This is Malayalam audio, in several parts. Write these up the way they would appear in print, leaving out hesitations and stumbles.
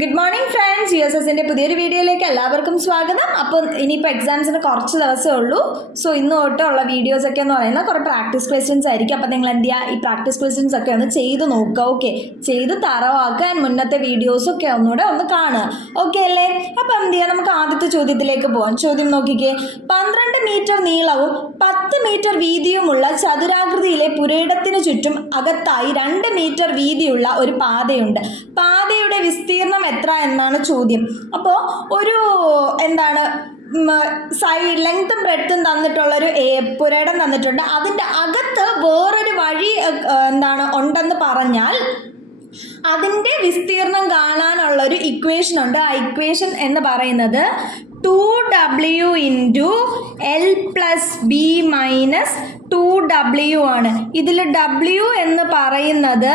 ഗുഡ് മോർണിംഗ് ഫ്രണ്ട്സ്, USSന്റെ പുതിയൊരു വീഡിയോയിലേക്ക് എല്ലാവർക്കും സ്വാഗതം. അപ്പോൾ ഇനിയിപ്പോൾ എക്സാംസിന് കുറച്ച് ദിവസമേ ഉള്ളൂ. സോ ഇന്ന് തൊട്ടുള്ള വീഡിയോസൊക്കെ എന്ന് പറയുന്നത് കുറേ പ്രാക്ടീസ് ക്വസ്റ്റ്യൻസ് ആയിരിക്കും. അപ്പോൾ നിങ്ങൾ എന്ത് ചെയ്യുക, ഈ പ്രാക്ടീസ് ക്വസ്റ്റ്യൻസ് ഒക്കെ ഒന്ന് ചെയ്ത് നോക്കുക. ഓക്കെ, ചെയ്ത് തറവാക്കുക. മുന്നത്തെ വീഡിയോസൊക്കെ ഒന്നുകൂടെ ഒന്ന് കാണുക. ഓക്കെ അല്ലേ? അപ്പോൾ എന്ത് ചെയ്യുക, നമുക്ക് ആദ്യത്തെ ചോദ്യത്തിലേക്ക് പോകാം. ചോദ്യം നോക്കിക്കേ. 12 മീറ്റർ നീളവും 10 മീറ്റർ വീതിയുമുള്ള ചതുരാകൃതിയിലെ പുരയിടത്തിന് ചുറ്റും അകത്തായി 2 മീറ്റർ വീതിയുള്ള ഒരു പാതയുണ്ട്. പാതയുടെ വിസ്തീർണം എത്ര എന്നാണ് ചോദ്യം. അപ്പോൾ ഒരു സൈഡ് ലെങ്ത്തും ബ്രെഡ്ത്തും തന്നിട്ടുള്ളൊരു പുരയിടം തന്നിട്ടുണ്ട്. അതിൻ്റെ അകത്ത് വേറൊരു വഴി ഉണ്ടെന്ന് പറഞ്ഞാൽ അതിൻ്റെ വിസ്തീർണം കാണാനുള്ളൊരു ഇക്വേഷൻ ഉണ്ട്. ആ ഇക്വേഷൻ എന്ന് പറയുന്നത് 2W × L + B - 2W ആണ്. ഇതിൽ W എന്ന് പറയുന്നത്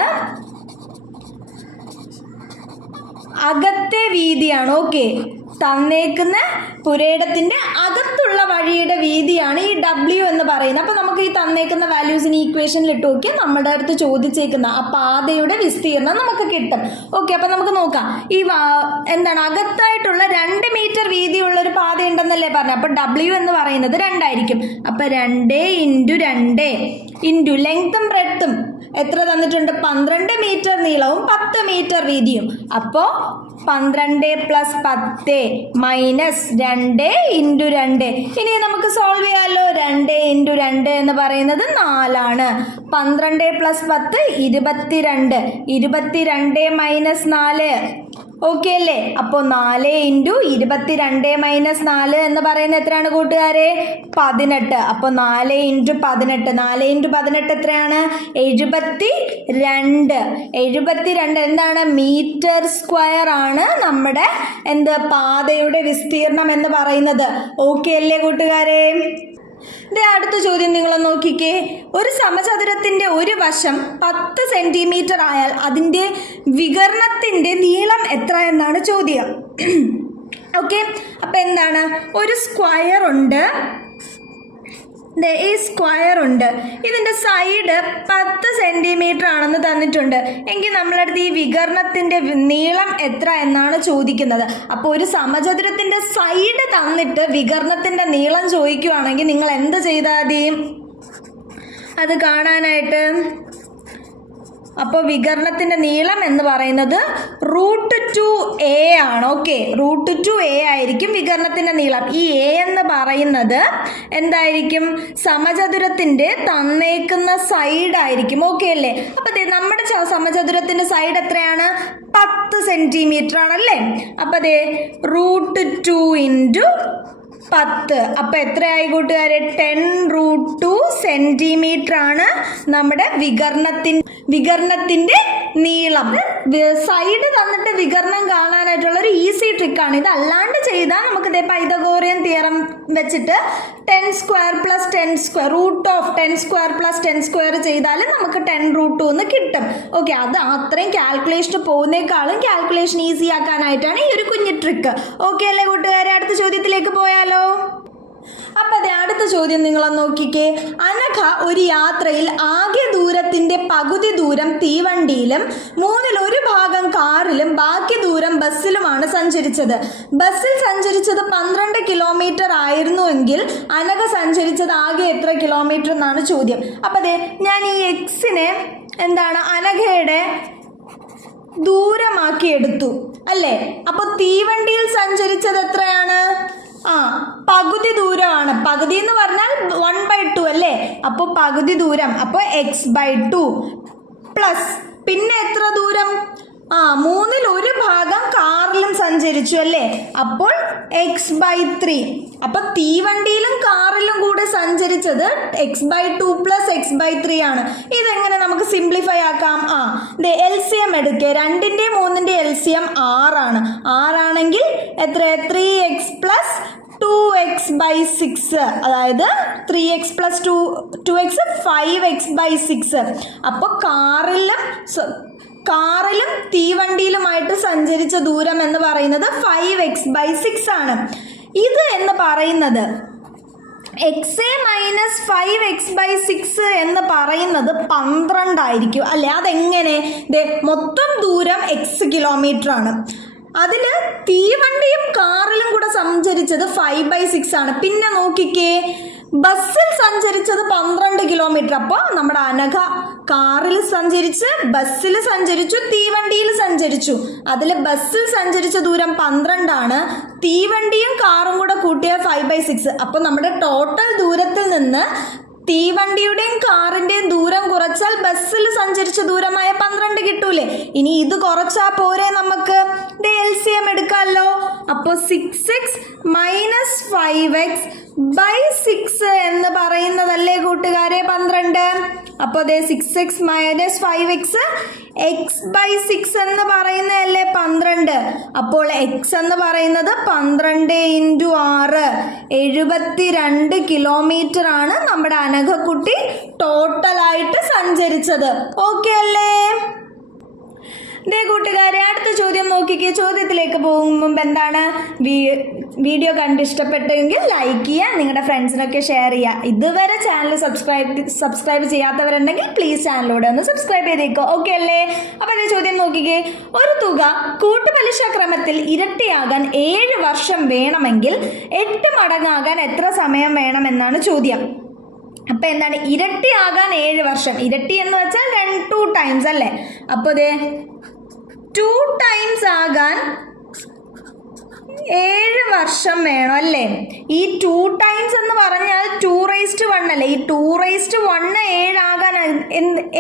അകത്തെ വീതിയാണ്. ഓക്കെ, തന്നേക്കുന്ന പുരയിടത്തിൻ്റെ അകത്തുള്ള വഴിയുടെ വീതിയാണ് ഈ W എന്ന് പറയുന്നത്. അപ്പോൾ നമുക്ക് ഈ തന്നേക്കുന്ന വാല്യൂസിന് ഈക്വേഷനിൽ ഇട്ട് നോക്കിയാൽ നമ്മുടെ അടുത്ത് ചോദിച്ചേക്കുന്ന ആ പാതയുടെ വിസ്തീർണം നമുക്ക് കിട്ടും. ഓക്കെ, അപ്പോൾ നമുക്ക് നോക്കാം. ഈ അകത്തായിട്ടുള്ള 2 മീറ്റർ വീതിയുള്ള ഒരു പാത ഉണ്ടെന്നല്ലേ പറഞ്ഞു. അപ്പോൾ W എന്ന് പറയുന്നത് 2 ആയിരിക്കും. അപ്പോൾ 2 × 2 × ലെങ്ത്തും ബ്രെഡ്ത്തും എത്ര തന്നിട്ടുണ്ട്? 12 മീറ്റർ നീളവും 10 മീറ്റർ വീതിയും. അപ്പോൾ 12 + 10 - 2 × 2. ഇനി നമുക്ക് സോൾവ് ചെയ്യാമല്ലോ. 2 × 2 എന്ന് പറയുന്നത് 4 ആണ്. 12 + 10 22. 22 - 4. ഓക്കെ അല്ലേ? അപ്പോൾ 4 × 22 - 4 എന്ന് പറയുന്നത് എത്രയാണ് കൂട്ടുകാരെ? 18. അപ്പോൾ 4 × 18. 4 × 18 എത്രയാണ്? 72. 72 എന്താണ്? മീറ്റർ സ്ക്വയർ ആണ് നമ്മുടെ പാതയുടെ വിസ്തീർണം എന്ന് പറയുന്നത്. ഓക്കെ അല്ലേ കൂട്ടുകാരെ? അടുത്ത ചോദ്യം നിങ്ങൾ നോക്കിക്കേ. ഒരു സമചതുരത്തിന്റെ ഒരു വശം 10 സെന്റിമീറ്റർ ആയാൽ അതിൻ്റെ വികർണത്തിന്റെ നീളം എത്ര എന്നാണ് ചോദ്യം. ഓക്കെ, അപ്പം ഒരു സ്ക്വയർ ഉണ്ട്. ഈ സ്ക്വയർ ഉണ്ട്. ഇതിൻ്റെ സൈഡ് 10 സെൻറ്റിമീറ്റർ ആണെന്ന് തന്നിട്ടുണ്ട്. എങ്കിൽ നമ്മളടുത്ത് ഈ വികർണത്തിൻ്റെ നീളം എത്ര എന്നാണ് ചോദിക്കുന്നത്. അപ്പോൾ ഒരു സമചതുരത്തിൻ്റെ സൈഡ് തന്നിട്ട് വികർണത്തിൻ്റെ നീളം ചോദിക്കുകയാണെങ്കിൽ നിങ്ങൾ എന്ത് ചെയ്താൽ മതി അത് കാണാനായിട്ട്? അപ്പോൾ വികർണത്തിൻ്റെ നീളം എന്ന് പറയുന്നത് √2a ആണ്. ഓക്കെ, √2a ആയിരിക്കും വികർണത്തിൻ്റെ നീളം. ഈ a എന്ന് പറയുന്നത് എന്തായിരിക്കും? സമചതുരത്തിൻ്റെ തന്നേക്കുന്ന സൈഡ് ആയിരിക്കും. ഓക്കെ അല്ലേ? അപ്പോൾ നമ്മുടെ സമചതുരത്തിൻ്റെ സൈഡ് എത്രയാണ്? 10 സെൻറ്റിമീറ്റർ ആണല്ലേ? അപ്പോൾ √2 × 10. അപ്പോൾ എത്രയായി കൂട്ടുകാരെ? 10√2 സെൻറ്റിമീറ്റർ ആണ് നമ്മുടെ വികർണത്തിൻ്റെ നീളം. സൈഡ് തന്നിട്ട് വികർണം കാണാനായിട്ടുള്ളൊരു ഈസി ട്രിക്കാണ്. ഇത് അല്ലാണ്ട് ചെയ്താൽ നമുക്ക് പൈതഗോറിയൻ തിയറം വെച്ചിട്ട് 10² + 10² √10² + 10² ചെയ്താൽ നമുക്ക് 10√2 എന്ന് കിട്ടും. ഓക്കെ, അത് അത്രയും കാൽക്കുലേഷൻ പോകുന്നേക്കാളും കാൽക്കുലേഷൻ ഈസി ആക്കാനായിട്ടാണ് ഈ ഒരു കുഞ്ഞു ട്രിക്ക്. ഓക്കെ അല്ലേ കൂട്ടുകാരെ? അടുത്ത ചോദ്യത്തിലേക്ക് പോയാലോ? അപ്പോൾ അടുത്ത ചോദ്യം നിങ്ങൾ നോക്കിക്കേ. അനഘ ഒരു യാത്രയിൽ ആകെ ദൂരത്തിൻ്റെ പകുതി ദൂരം തീവണ്ടിയിലും 1/3 ഭാഗം കാറിലും ബാക്കി ദൂരം ബസ്സിലുമാണ് സഞ്ചരിച്ചത്. ബസ്സിൽ സഞ്ചരിച്ചത് 12 കിലോമീറ്റർ ആയിരുന്നുവെങ്കിൽ അനഘ സഞ്ചരിച്ചത് ആകെ എത്ര കിലോമീറ്റർ എന്നാണ് ചോദ്യം. അപ്പോൾ ഞാൻ ഈ എക്സിനെ അനഘയുടെ ദൂരമാക്കി എടുത്തു അല്ലേ? അപ്പോൾ തീവണ്ടിയിൽ സഞ്ചരിച്ചത് എത്രയാണ്? പകുതി ദൂരമാണ്. പകുതി എന്ന് പറഞ്ഞാൽ 1/2 അല്ലേ? അപ്പോൾ പകുതി ദൂരം. അപ്പോൾ x/2 പ്ലസ് പിന്നെ എത്ര ദൂരം? 1/3 ഭാഗം കാറിലും സഞ്ചരിച്ചു അല്ലേ? അപ്പോൾ x/3. അപ്പോൾ തീവണ്ടിയിലും കാറിലും കൂടെ സഞ്ചരിച്ചത് x/2 + x/3 ആണ്. ഇതെങ്ങനെ നമുക്ക് സിംപ്ലിഫൈ ആക്കാം? LCM എടുക്കുക. 2ൻ്റെയും 3ൻ്റെയും LCM 6 ആണ്. 6 ആണെങ്കിൽ എത്ര? 3x + 2x/6. അതായത് 3x + 2x 5x/6. അപ്പോൾ കാറിലും തീവണ്ടിയിലുമായിട്ട് സഞ്ചരിച്ച ദൂരം എന്ന് പറയുന്നത് 5x/6 ആണ്. ഇത് എന്ന് പറയുന്നത് XA - 5x/6 എന്ന് പറയുന്നത് 12 ആയിരിക്കും അല്ലേ? അതെങ്ങനെ? മൊത്തം ദൂരം x കിലോമീറ്റർ ആണ്. അതിൽ തീവണ്ടിയും കാറിലും കൂടെ സഞ്ചരിച്ചത് 5/6 ആണ്. പിന്നെ നോക്കിക്കേ, ബസ്സിൽ സഞ്ചരിച്ചത് 12 കിലോമീറ്റർ. അപ്പോൾ നമ്മുടെ അനഘ കാറിൽ സഞ്ചരിച്ച്, ബസ്സിൽ സഞ്ചരിച്ചു, തീവണ്ടിയിൽ സഞ്ചരിച്ചു. അതിൽ ബസ്സിൽ സഞ്ചരിച്ച ദൂരം 12 ആണ്. തീവണ്ടിയും കാറും കൂടെ കൂട്ടിയ 5/6. അപ്പോൾ നമ്മുടെ ടോട്ടൽ ദൂരത്തിൽ നിന്ന് തീവണ്ടിയുടെയും കാറിന്റെയും ദൂരം കുറച്ചാൽ ബസ്സിൽ സഞ്ചരിച്ച ദൂരമായ 12 കിട്ടൂലേ. ഇനി ഇത് കുറച്ചാൽ പോരെ, നമുക്ക് LCM എടുക്കാമല്ലോ. അപ്പോൾ 6x മൈനസ് 5x ബൈ 6 എന്ന് പറയുന്നതല്ലേ കൂട്ടുകാരെ 12. അപ്പോൾ 6x മൈനസ് 5x x/6 എന്ന് പറയുന്നതല്ലേ 12. അപ്പോൾ x എന്ന് പറയുന്നത് 12 × 6 72 കിലോമീറ്റർ ആണ് നമ്മുടെ അനഘക്കുട്ടി ടോട്ടലായിട്ട് സഞ്ചരിച്ചത്. ഓക്കെ അല്ലേ? ദേ കൂട്ടുകാരെ, അടുത്ത ചോദ്യം നോക്കിക്കേ. ചോദ്യത്തിലേക്ക് പോകും മുമ്പ് എന്താണ്, വീഡിയോ കണ്ട് ഇഷ്ടപ്പെട്ടെങ്കിൽ ലൈക്ക് ചെയ്യുക, നിങ്ങളുടെ ഫ്രണ്ട്സിനൊക്കെ ഷെയർ ചെയ്യുക. ഇതുവരെ ചാനൽ സബ്സ്ക്രൈബ് ചെയ്യാത്തവരുണ്ടെങ്കിൽ പ്ലീസ് ചാനലിലൂടെ ഒന്ന് സബ്സ്ക്രൈബ് ചെയ്തേക്കോ. ഓക്കെ അല്ലേ? അപ്പോൾ അതേ ചോദ്യം നോക്കിക്കേ. ഒരു തുക കൂട്ടുപലിശ ക്രമത്തിൽ ഇരട്ടിയാകാൻ 7 വർഷം വേണമെങ്കിൽ 8 മടങ്ങാകാൻ എത്ര സമയം വേണമെന്നാണ് ചോദ്യം. അപ്പം എന്താണ് ഇരട്ടിയാകാൻ 7 വർഷം? ഇരട്ടി എന്ന് വെച്ചാൽ 2 ടൈംസ് അല്ലേ? അപ്പോൾ 2 ടൈംസ് ആകാൻ 7 വർഷം വേണം അല്ലേ? ഈ 2 ടൈംസ് എന്ന് പറഞ്ഞാൽ 2⁻1 അല്ലേ? ഈ 2⁻1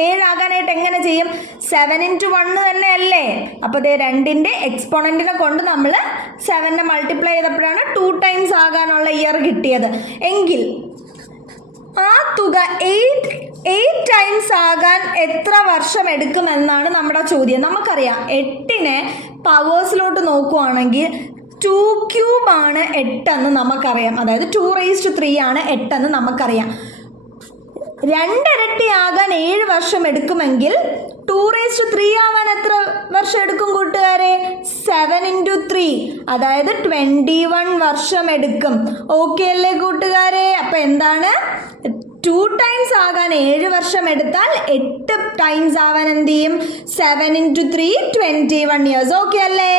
7 ആകാനായിട്ട് എങ്ങനെ ചെയ്യും? 7 × 1 തന്നെ അല്ലേ? അപ്പോൾ 2ന്റെ എക്സ്പോണന്റിനെ കൊണ്ട് നമ്മൾ 7നെ മൾട്ടിപ്ലൈ ചെയ്തപ്പോഴാണ് 2 ടൈംസ് ആകാനുള്ള ഇയർ കിട്ടിയത്. എങ്കിൽ ആ തുക 8 ടൈംസ് ആകാൻ എത്ര വർഷം എടുക്കുമെന്നാണ് നമ്മുടെ ചോദ്യം. നമുക്കറിയാം 8നെ പവേഴ്സിലോട്ട് നോക്കുവാണെങ്കിൽ 2³ ആണ് 8 എന്ന് നമുക്കറിയാം. അതായത് 2⁻3 ആണ് 8 എന്ന് നമുക്കറിയാം. 2 ഇരട്ടി ആകാൻ 7 വർഷം എടുക്കുമെങ്കിൽ 2⁻3 ആവാൻ എത്ര വർഷം എടുക്കും കൂട്ടുകാരെ? 7 × 3, അതായത് 21 വർഷം എടുക്കും. ഓക്കെ അല്ലേ കൂട്ടുകാരെ? അപ്പം എന്താണ്, 2 ടൈംസ് ആകാൻ 7 വർഷം എടുത്താൽ 8 ടൈംസ് ആവാൻ എന്ത് ചെയ്യും? 7 × 3 21 ഇയേഴ്സ്. ഓക്കെ അല്ലേ?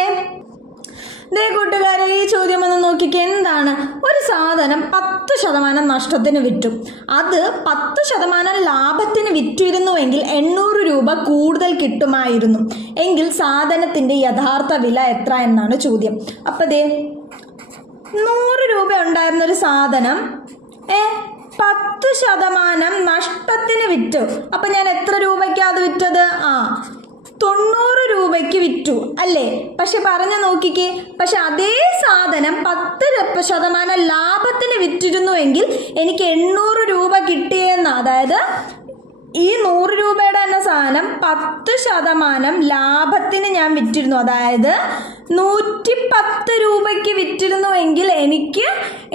ദേ കൂട്ടുകാരെ, ഈ ചോദ്യം ഒന്ന് നോക്കിക്കേ. എന്താണ്, ഒരു സാധനം 10% നഷ്ടത്തിന് വിറ്റു, അത് 10% ലാഭത്തിന് വിറ്റിരുന്നുവെങ്കിൽ 800 രൂപ കൂടുതൽ കിട്ടുമായിരുന്നു എങ്കിൽ സാധനത്തിന്റെ യഥാർത്ഥ വില എത്ര എന്നാണ് ചോദ്യം. അപ്പം 100 രൂപ ഉണ്ടായിരുന്ന ഒരു സാധനം 10% നഷ്ടത്തിന് വിറ്റു. അപ്പം ഞാൻ എത്ര രൂപയ്ക്കാണ് അത് വിറ്റത്? 90 രൂപയ്ക്ക് വിറ്റു അല്ലേ? പക്ഷെ പറഞ്ഞു നോക്കിക്കേ, പക്ഷെ അതേ സാധനം 10% ലാഭത്തിന് വിറ്റിരുന്നുവെങ്കിൽ എനിക്ക് 800 രൂപ കിട്ടിയെന്ന്. അതായത് ഈ 100 രൂപയുടെ തന്നെ സാധനം 10% ലാഭത്തിന് ഞാൻ വിറ്റിരുന്നു, അതായത് 110 രൂപയ്ക്ക് വിറ്റിരുന്നുവെങ്കിൽ എനിക്ക്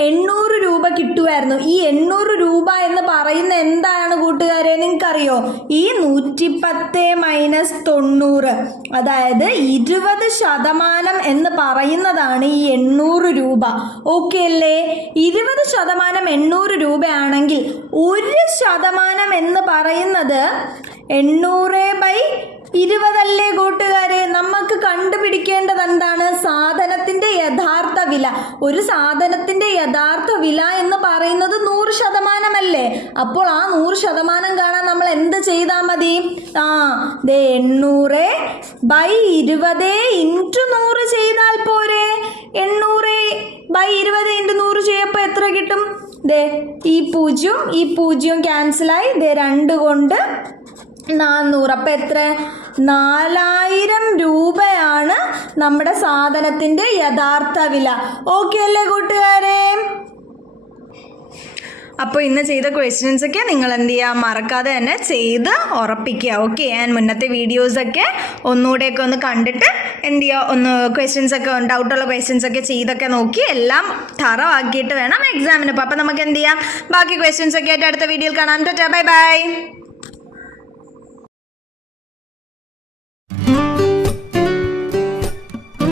800 രൂപ കിട്ടുമായിരുന്നു. ഈ 800 രൂപ എന്ന് പറയുന്ന എന്താണ് കൂട്ടുകാരെ, നിങ്ങൾക്കറിയോ? ഈ 110 - 90, അതായത് 20% എന്ന് പറയുന്നതാണ് ഈ 800 രൂപ. ഓക്കെ അല്ലേ? 20% 800 രൂപയാണെങ്കിൽ 1% എന്ന് പറയുന്നത് 800/20 അല്ലേ കൂട്ടുകാരെ? നമുക്ക് കണ്ടുപിടിക്കേണ്ടത് എന്താണ്? സാധനത്തിന്റെ യഥാർത്ഥ വില. ഒരു സാധനത്തിന്റെ യഥാർത്ഥ വില എന്ന് പറയുന്നത് 100% അല്ലേ? അപ്പോൾ ആ 100% കാണാൻ നമ്മൾ എന്ത് ചെയ്താൽ മതി? 800/20 × 100 ചെയ്താൽ പോരെ? 800/20 × 100 ചെയ്യപ്പോൾ എത്ര കിട്ടും? ഈ 0 ക്യാൻസലായി, 2 കൊണ്ട് 400. അപ്പം എത്ര? 4000 രൂപയാണ് നമ്മുടെ സാധനത്തിന്റെ യഥാർത്ഥ വില. ഓക്കെ അല്ലേ കൂട്ടുകാരെ? അപ്പോൾ ഇന്ന് ചെയ്ത ക്വസ്റ്റ്യൻസ് ഒക്കെ നിങ്ങൾ എന്ത് ചെയ്യുക, മറക്കാതെ തന്നെ ചെയ്ത് ഉറപ്പിക്കുക. ഓക്കെ, ഞാൻ മുന്നത്തെ വീഡിയോസൊക്കെ ഒന്നുകൂടെയൊക്കെ ഒന്ന് കണ്ടിട്ട് എന്ത് ചെയ്യുക, ഒന്ന് ക്വസ്റ്റ്യൻസ് ഒക്കെ ഡൗട്ടുള്ള ക്വസ്റ്റ്യൻസ് ഒക്കെ ചെയ്തൊക്കെ നോക്കി എല്ലാം തറവാക്കിയിട്ട് വേണം എക്സാമിന്. അപ്പോൾ നമുക്ക് എന്ത് ചെയ്യാം, ബാക്കി ക്വസ്റ്റ്യൻസ് ഒക്കെ ആയിട്ട് അടുത്ത വീഡിയോയിൽ കാണാം. Bye bye.